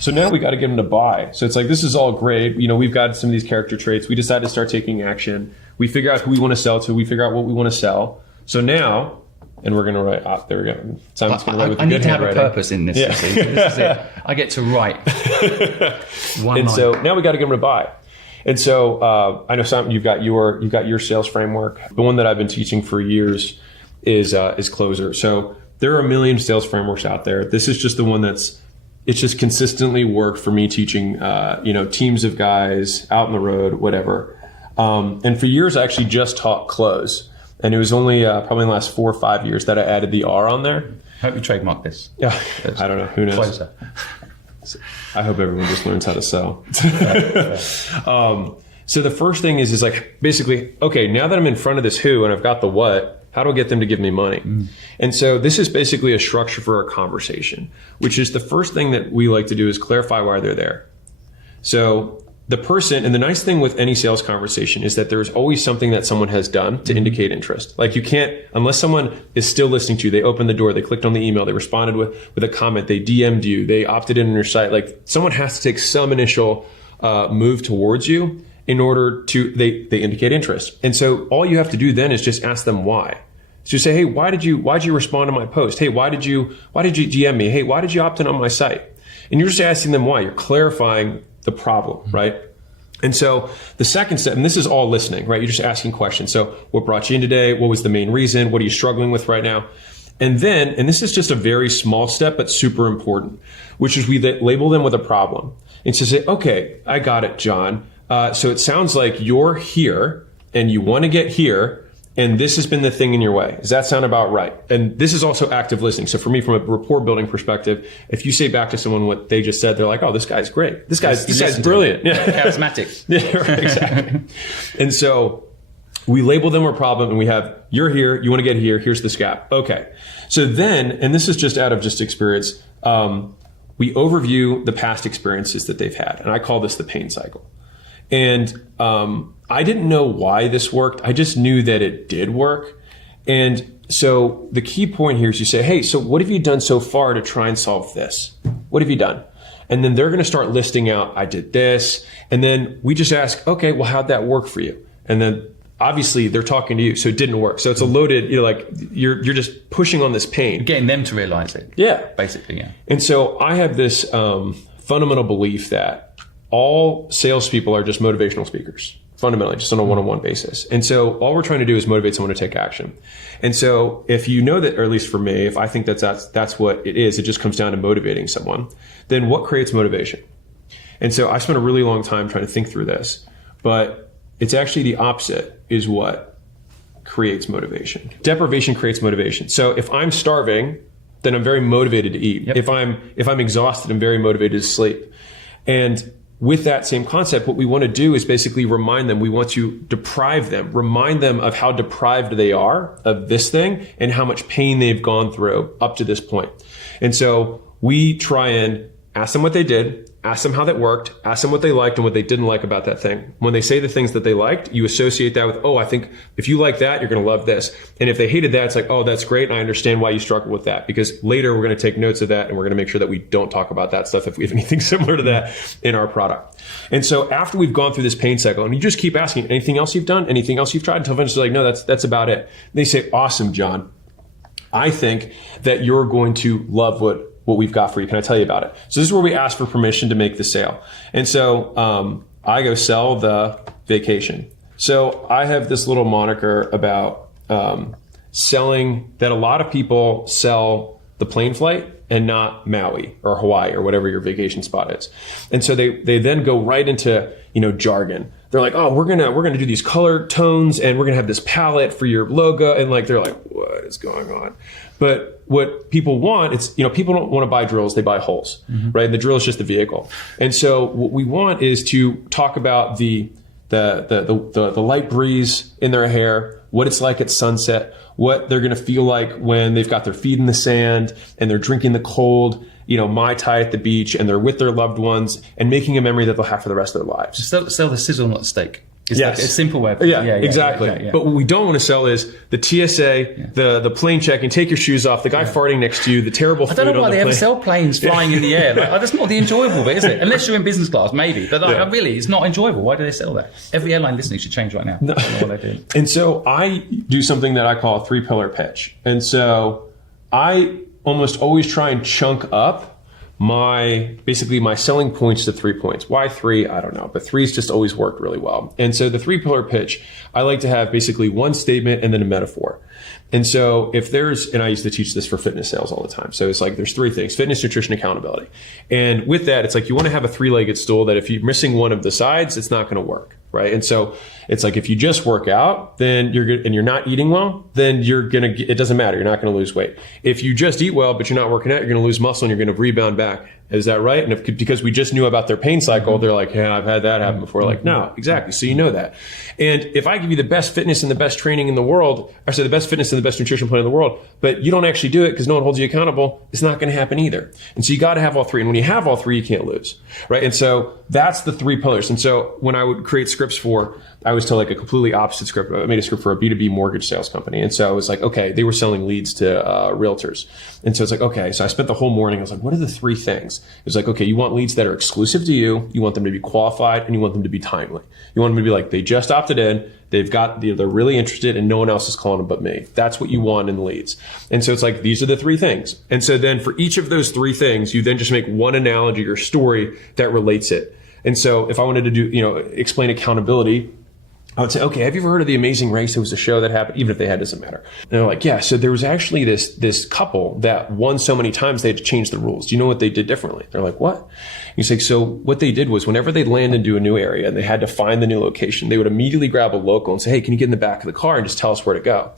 So now we got to get them to buy. So it's like, this is all great. We've got some of these character traits. We decide to start taking action. We figure out who we want to sell to. We figure out what we want to sell. So now, and we're going to write, there we go. Simon's going to write with I need to have a purpose in this. Yeah. So this is it. I get to write one line. So now we got to get them to buy. And so I know, Simon, you've got your sales framework. The one that I've been teaching for years is Closer. So there are a million sales frameworks out there. This is just the one it's just consistently worked for me teaching, teams of guys out on the road, whatever. And for years, I actually just taught Close. And it was only probably in the last 4 or 5 years that I added the R on there. Hope you trademark this. Yeah, I don't know. Who knows? Closer. I hope everyone just learns how to sell. So the first thing is like, basically, okay, now that I'm in front of this who and I've got the what, how do I get them to give me money? And so this is basically a structure for a conversation, which is the first thing that we like to do is clarify why they're there. So the person, and the nice thing with any sales conversation is that there's always something that someone has done to indicate interest. Like you can't, unless someone is still listening to you, they opened the door, they clicked on the email, they responded with a comment, they DM'd you, they opted in on your site. Like someone has to take some initial move towards you in order to, they indicate interest. And so all you have to do then is just ask them why. So you say, hey, why'd you respond to my post? Hey, why did you DM me? Hey, why did you opt in on my site? And you're just asking them why. You're clarifying the problem, right? And so the second step, and this is all listening, right? You're just asking questions. So what brought you in today? What was the main reason? What are you struggling with right now? And then, and this is just a very small step, but super important, which is we label them with a problem. And so say, okay, I got it, John. So it sounds like you're here and you want to get here. And this has been the thing in your way. Does that sound about right? And this is also active listening. So for me, from a rapport building perspective, if you say back to someone what they just said, they're like, oh, this guy's great. This guy's brilliant. Yeah. Charismatic. Yeah, right, exactly. And so we label them a problem and we have, you're here, you want to get here, here's this gap. Okay. So then, and this is just out of just experience, we overview the past experiences that they've had. And I call this the pain cycle. And I didn't know why this worked. I just knew that it did work. And so the key point here is you say, hey, so what have you done so far to try and solve this? What have you done? And then they're going to start listing out, I did this. And then we just ask, okay, well, how'd that work for you? And then obviously they're talking to you, so it didn't work. So it's a loaded, you're just pushing on this pain. Getting them to realize it. Yeah. Basically, yeah. And so I have this fundamental belief that all salespeople are just motivational speakers, fundamentally, just on a one-on-one basis. And so all we're trying to do is motivate someone to take action. And so if you know that, or at least for me, if I think that's what it is, it just comes down to motivating someone, then what creates motivation? And so I spent a really long time trying to think through this, but it's actually the opposite is what creates motivation. Deprivation creates motivation. So if I'm starving, then I'm very motivated to eat. Yep. If I'm exhausted, I'm very motivated to sleep. And with that same concept, what we want to do is basically remind them, we want to deprive them, remind them of how deprived they are of this thing and how much pain they've gone through up to this point. And so we try and ask them what they did, ask them how that worked, ask them what they liked and what they didn't like about that thing. When they say the things that they liked, you associate that with, oh, I think if you like that, you're going to love this. And if they hated that, it's like, oh, that's great. And I understand why you struggle with that, because later we're going to take notes of that and we're going to make sure that we don't talk about that stuff if we have anything similar to that in our product. And so after we've gone through this pain cycle and you just keep asking, anything else you've done, anything else you've tried, until eventually like, no, that's about it. And they say, awesome, John. I think that you're going to love what we've got for you. Can I tell you about it? So this is where we ask for permission to make the sale. And so I go sell the vacation. So I have this little moniker about selling that a lot of people sell the plane flight and not Maui or Hawaii or whatever your vacation spot is. And so they then go right into, jargon. They're like, oh, we're gonna do these color tones and we're gonna have this palette for your logo. And they're like, what is going on? But what people want, it's, people don't want to buy drills, they buy holes, right? And the drill is just the vehicle. And so what we want is to talk about the light breeze in their hair, what it's like at sunset, what they're going to feel like when they've got their feet in the sand and they're drinking the cold, Mai Tai at the beach and they're with their loved ones and making a memory that they'll have for the rest of their lives. Sell the sizzle, not the steak. It's Yes. like a simple way. Exactly. Yeah. But what we don't want to sell is the TSA, the plane checking, take your shoes off, the guy farting next to you, the terrible food I don't know why on the they ever plane. sell planes flying in the air. Like, that's not the enjoyable bit, is it? Unless you're in business class, maybe. But like, really, it's not enjoyable. Why do they sell that? Every airline listening should change right now. No. I don't know what they do. And so I do something that I call a 3-pillar pitch. And so I almost always try and chunk up my selling points to 3 points. Why 3? I don't know, but 3's just always worked really well. And so the 3-pillar pitch, I like to have basically one statement and then a metaphor. And so if and I used to teach this for fitness sales all the time. So it's like, there's 3 things: fitness, nutrition, accountability. And with that, it's like, you want to have a 3-legged stool that if you're missing one of the sides, it's not going to work. Right. And so it's like, if you just work out, then you're good, and you're not eating well, then it doesn't matter. You're not going to lose weight. If you just eat well, but you're not working out, you're going to lose muscle and you're going to rebound back. Is that right? And because we just knew about their pain cycle, they're like, yeah, I've had that happen before. Like, no, exactly. So you know that. And if I give you the best fitness and the best training in the world, or say the best fitness and the best nutrition plan in the world, but you don't actually do it because no one holds you accountable, it's not going to happen either. And so you got to have all 3. And when you have all 3, you can't lose. Right. And so that's the 3 pillars. And so when I would create scripts I always tell like a completely opposite script. I made a script for a B2B mortgage sales company. And so it was like, okay, they were selling leads to realtors. And so it's like, okay, so I spent the whole morning. I was like, what are the 3 things? It was like, okay, you want leads that are exclusive to you. You want them to be qualified, and you want them to be timely. You want them to be like, they just opted in. They're really interested, and no one else is calling them but me. That's what you want in the leads. And so it's like, these are the 3 things. And so then for each of those 3 things, you then just make one analogy or story that relates it. And so if I wanted to explain accountability, I would say, okay, have you ever heard of The Amazing Race? It was a show that happened, even if they had, doesn't matter. And they're like, yeah, so there was actually this couple that won so many times they had to change the rules. Do you know what they did differently? They're like, what? You say, so what they did was, whenever they land into a new area and they had to find the new location, they would immediately grab a local and say, hey, can you get in the back of the car and just tell us where to go?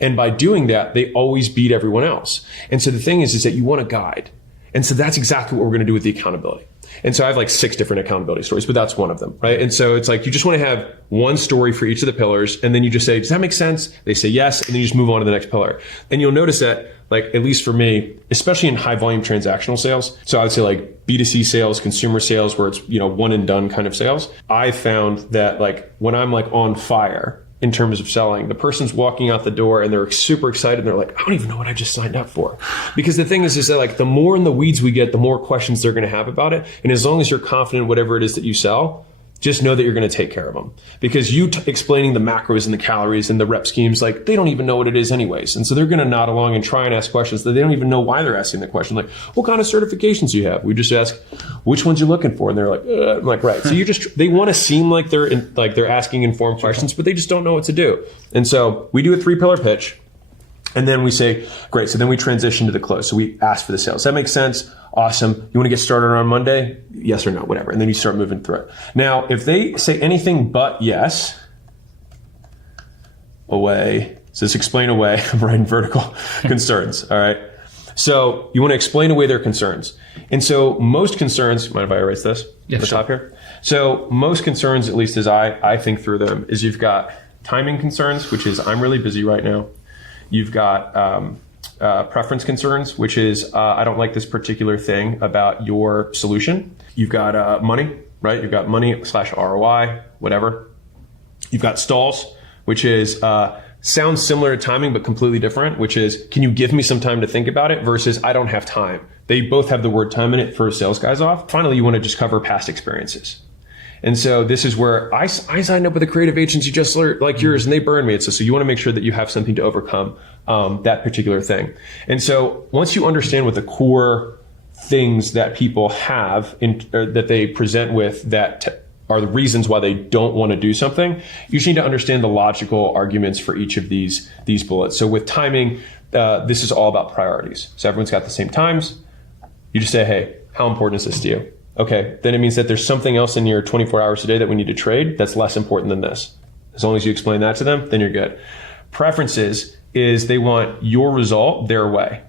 And by doing that, they always beat everyone else. And so the thing is that you want a guide. And so that's exactly what we're going to do with the accountability. And so I have like 6 different accountability stories, but that's one of them, right? And so it's like, you just want to have one story for each of the pillars. And then you just say, does that make sense? They say yes. And then you just move on to the next pillar. And you'll notice that, like, at least for me, especially in high volume transactional sales. So I would say like B2C sales, consumer sales, where it's, one and done kind of sales. I found that like when I'm like on fire in terms of selling, the person's walking out the door and they're super excited. And they're like, I don't even know what I just signed up for. Because the thing is that like, the more in the weeds we get, the more questions they're going to have about it. And as long as you're confident in whatever it is that you sell, just know that you're going to take care of them. Because you explaining the macros and the calories and the rep schemes, like, they don't even know what it is anyways. And so they're going to nod along and try and ask questions that they don't even know why they're asking the question. Like, what kind of certifications do you have? We just ask, which ones you're looking for? And they're like, I'm like, right. So they want to seem like they're asking informed questions, but they just don't know what to do. And so we do a 3-pillar pitch. And then we say, great. So then we transition to the close. So we ask for the sales. Does that make sense? Awesome. You want to get started on Monday? Yes or no, whatever. And then you start moving through it. Now, if they say anything but yes, away. So just explain away. I'm writing vertical concerns. All right. So you want to explain away their concerns. And so most concerns, mind if I erase this? Yeah, at the sure. top here? So most concerns, at least as I think through them, is you've got timing concerns, which is I'm really busy right now. You've got preference concerns, which is I don't like this particular thing about your solution. You've got money, right? You've got money / ROI, whatever. You've got stalls, which is sounds similar to timing, but completely different, which is, can you give me some time to think about it versus I don't have time. They both have the word time in it for sales guys off. Finally, you want to just cover past experiences. And so this is where I signed up with a creative agency just like yours, and they burned me. So you want to make sure that you have something to overcome that particular thing. And so once you understand what the core things that people have that they present with that are the reasons why they don't want to do something, you just need to understand the logical arguments for each of these bullets. So with timing, this is all about priorities. So everyone's got the same times. You just say, hey, how important is this to you? Okay, then it means that there's something else in your 24 hours a day that we need to trade that's less important than this. As long as you explain that to them, then you're good. Preferences is they want your result their way.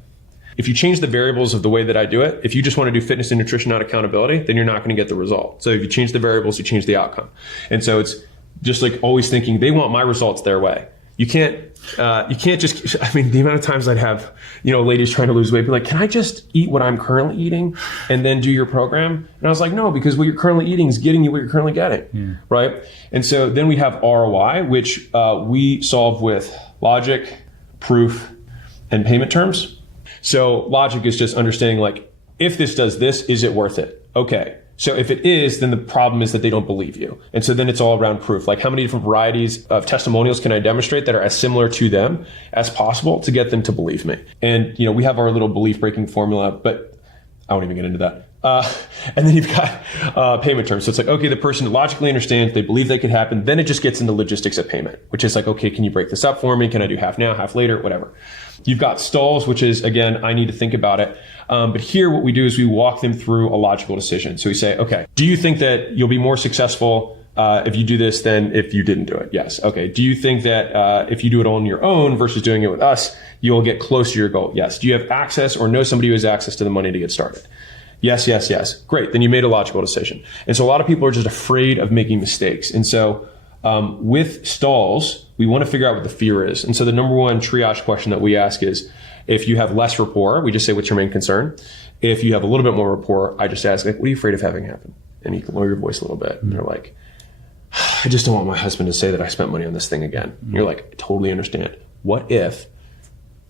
If you change the variables of the way that I do it, if you just want to do fitness and nutrition, not accountability, then you're not going to get the result. So if you change the variables, you change the outcome. And so it's just like always thinking they want my results their way. You can't just, I mean, the amount of times I'd have, ladies trying to lose weight, be like, can I just eat what I'm currently eating and then do your program? And I was like, no, because what you're currently eating is getting you what you're currently getting, right? And so then we have ROI, which we solve with logic, proof, and payment terms. So logic is just understanding, like, if this does this, is it worth it? Okay. So if it is, then the problem is that they don't believe you. And so then it's all around proof. Like, how many different varieties of testimonials can I demonstrate that are as similar to them as possible to get them to believe me? And, we have our little belief breaking formula, but I won't even get into that. And then you've got payment terms. So it's like, okay, the person logically understands, they believe they could happen. Then it just gets into logistics of payment, which is like, okay, can you break this up for me? Can I do half now, half later, whatever. You've got stalls, which is, again, I need to think about it. But here what we do is we walk them through a logical decision. So we say, okay, do you think that you'll be more successful if you do this than if you didn't do it? Yes. Okay. Do you think that if you do it on your own versus doing it with us, you'll get close to your goal? Yes. Do you have access or know somebody who has access to the money to get started? Yes, yes, yes. Great. Then you made a logical decision. And so a lot of people are just afraid of making mistakes. And so with stalls, we want to figure out what the fear is. And so the number one triage question that we ask is, if you have less rapport, we just say, what's your main concern? If you have a little bit more rapport, I just ask, like, what are you afraid of having happen? And you can lower your voice a little bit. And they're like, I just don't want my husband to say that I spent money on this thing again. And you're like, I totally understand. What if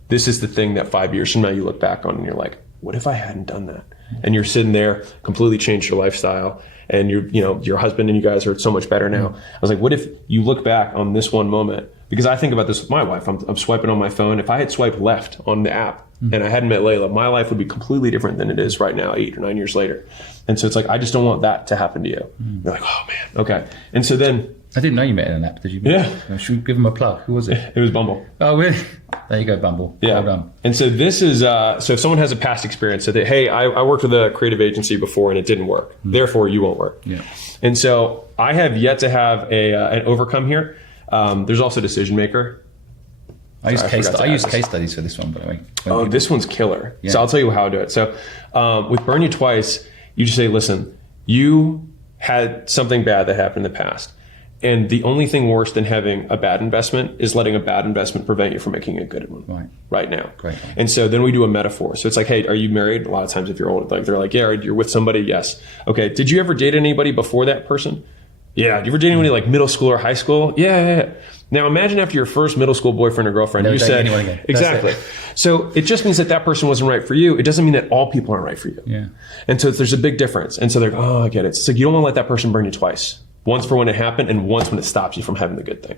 this is the thing that 5 years from now you look back on and you're like, what if I hadn't done that? And you're sitting there, completely changed your lifestyle, and your husband and you guys are so much better now. I was like, what if you look back on this one moment? Because I think about this with my wife. I'm swiping on my phone. If I had swiped left on the app and I hadn't met Layla, my life would be completely different than it is right now, 8 or 9 years later. And so it's like, I just don't want that to happen to you. You're like, oh man, okay. And so then, I didn't know you met in an app, did you? Yeah. Should we give him a plug? Who was it? It was Bumble. Oh, really? There you go, Bumble. Yeah. Well done. And so this is, so if someone has a past experience, so that, hey, I worked with a creative agency before and it didn't work. Therefore, you won't work. Yeah. And so I have yet to have an overcome here. There's also decision maker. I use case studies for this one, by the way. This one's killer. Yeah. So I'll tell you how I do it. So with Burn You Twice, you just say, listen, you had something bad that happened in the past. And the only thing worse than having a bad investment is letting a bad investment prevent you from making a good one right now. Great. And so then we do a metaphor. So it's like, hey, are you married? A lot of times if you're old, like they're like, yeah, you're with somebody. Yes. Okay. Did you ever date anybody before that person? Yeah. Did you ever date anybody like middle school or high school? Yeah. Now imagine after your first middle school boyfriend or girlfriend, you said, exactly. So it just means that person wasn't right for you. It doesn't mean that all people aren't right for you. Yeah. And so there's a big difference. And so they're like, oh, I get it. It's like, you don't want to let that person burn you twice. Once for when it happened and once when it stops you from having the good thing.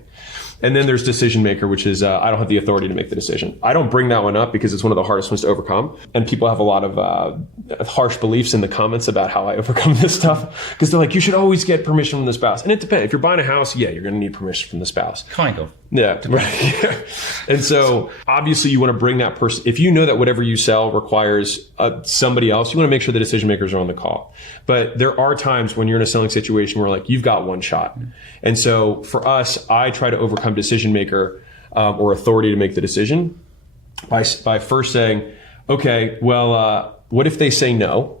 And then there's decision maker, which is I don't have the authority to make the decision. I don't bring that one up because it's one of the hardest ones to overcome. And people have a lot of harsh beliefs in the comments about how I overcome this stuff. Because they're like, you should always get permission from the spouse. And it depends. If you're buying a house, yeah, you're going to need permission from the spouse. Kind of. Yeah, right. And so obviously you want to bring that person. If you know that whatever you sell requires somebody else, you want to make sure the decision makers are on the call. But there are times when you're in a selling situation where like you've got one shot. And so for us, I try to overcome decision maker or authority to make the decision by first saying, okay, well, what if they say no?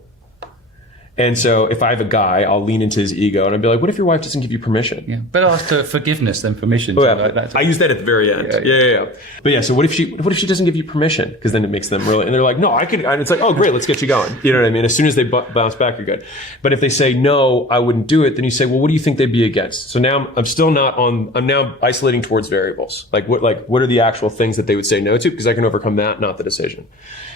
And so if I have a guy, I'll lean into his ego and I'll be like, what if your wife doesn't give you permission? Yeah. Better ask for forgiveness than permission. Oh, yeah. I use that at the very end. Yeah. But yeah, so what if she doesn't give you permission? Because then it makes them really, and they're like, no, I could, and it's like, oh, great, let's get you going. You know what I mean? As soon as they bounce back, you're good. But if they say, no, I wouldn't do it, then you say, well, what do you think they'd be against? So now I'm now isolating towards variables. Like what are the actual things that they would say no to? Because I can overcome that, not the decision.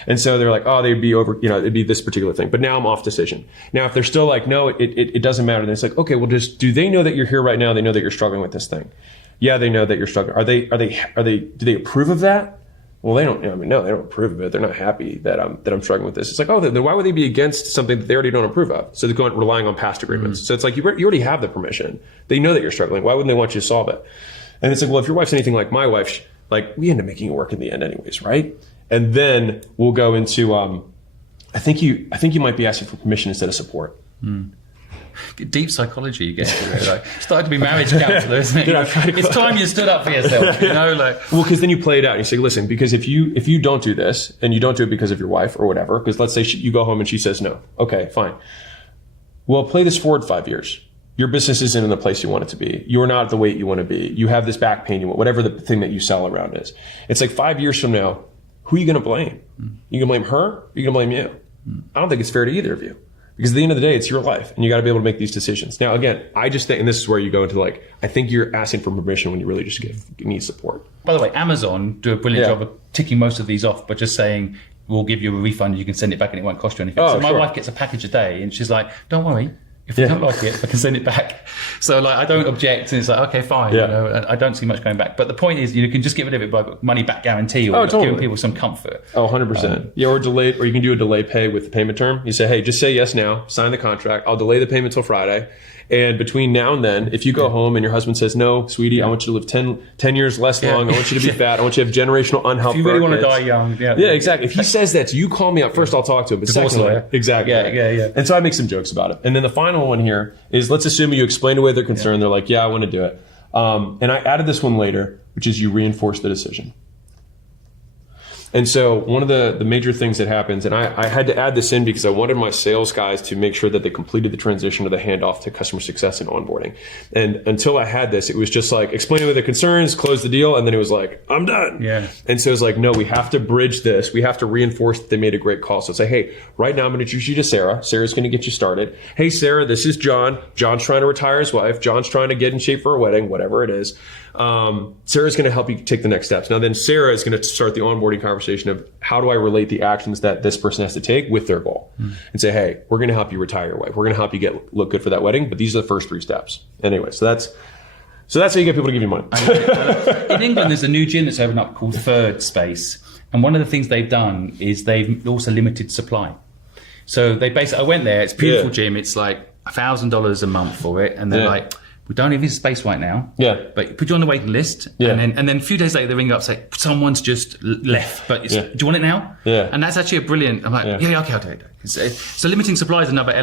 And so they're like, oh, they'd be over, it'd be this particular thing. But now I'm off decision. Now, if they're still like, no, it doesn't matter, then it's like, okay, well, do they know that you're here right now? They know that you're struggling with this thing. Yeah, they know that you're struggling. Do they approve of that? Well, they don't, no, they don't approve of it. They're not happy that I'm struggling with this. It's like, oh, then why would they be against something that they already don't approve of? So they're relying on past agreements. So it's like, you already have the permission. They know that you're struggling. Why wouldn't they want you to solve it? And it's like, well, if your wife's anything like my wife, like we end up making it work in the end anyways, right? And then we'll go into, I think you might be asking for permission instead of support. Deep psychology you get into it. Like, started to be marriage counselor, isn't it? It's time you stood up for yourself, Well, because then you play it out and you say, listen, because if you don't do this and you don't do it because of your wife or whatever, because let's say you go home and she says no. Okay, fine. Well, play this forward 5 years. your business isn't in the place you want it to be. You're not at the weight you want to be. You have this back pain you want, whatever the thing that you sell around is. It's like 5 years from now, who are you going to blame? You going to blame her? Or you going to blame you? I don't think it's fair to either of you. Because at the end of the day, it's your life and you got to be able to make these decisions. Now, again, I just think, and this is where you go into like, I think you're asking for permission when you really just need support. By the way, Amazon do a brilliant job of ticking most of these off, but just saying, we'll give you a refund, you can send it back and it won't cost you anything. So my wife gets a package a day and she's like, don't worry. If you don't like it, I can send it back. So like, I don't object, and it's like, okay, fine. You know, I don't see much going back. But the point is, you can just get rid of it by money back guarantee, or giving people some comfort. 100%. Or delay, or you can do a delay pay with the payment term. You say, hey, just say yes now, sign the contract. I'll delay the payment till Friday. And between now and then, if you go home and your husband says, no, sweetie, I want you to live 10 years less long. I want you to be fat. I want you to have generational unhealth. If you really want to die young. Yeah, exactly. If he says that, you call me up first, I'll talk to him. But divorce lawyer. Exactly. Yeah. And so I make some jokes about it. And then the final one here is, let's assume you explain away their concern. They're like, yeah, I want to do it. And I added this one later, which is you reinforce the decision. And so one of the major things that happens, and I had to add this in because I wanted my sales guys to make sure that they completed the transition of the handoff to customer success and onboarding. And until I had this, it was just like, explain away their concerns, close the deal, and then it was like, I'm done. Yeah. And so it's like, no, we have to bridge this. We have to reinforce that they made a great call. So say, hey, right now I'm going to introduce you to Sarah. Sarah's going to get you started. Hey, Sarah, this is John. John's trying to retire his wife. John's trying to get in shape for a wedding, whatever it is. Sarah's going to help you take the next steps. Now then Sarah is going to start the onboarding conversation of how do I relate the actions that this person has to take with their goal and say, hey, we're going to help you retire your wife. We're going to help you look good for that wedding. But these are the first 3 steps. Anyway, so that's how you get people to give you money. In England, there's a new gym that's opened up called Third Space. And one of the things they've done is they've also limited supply. So they basically, I went there, it's a beautiful gym. It's like $1,000 a month for it. And they're like, we don't have this space right now. Yeah. But put you on the waiting list. Yeah. And then a few days later they ring up and say, someone's just left. But do you want it now? Yeah. And that's actually a brilliant, I'm like, okay, I'll take it. So limiting supply is another element.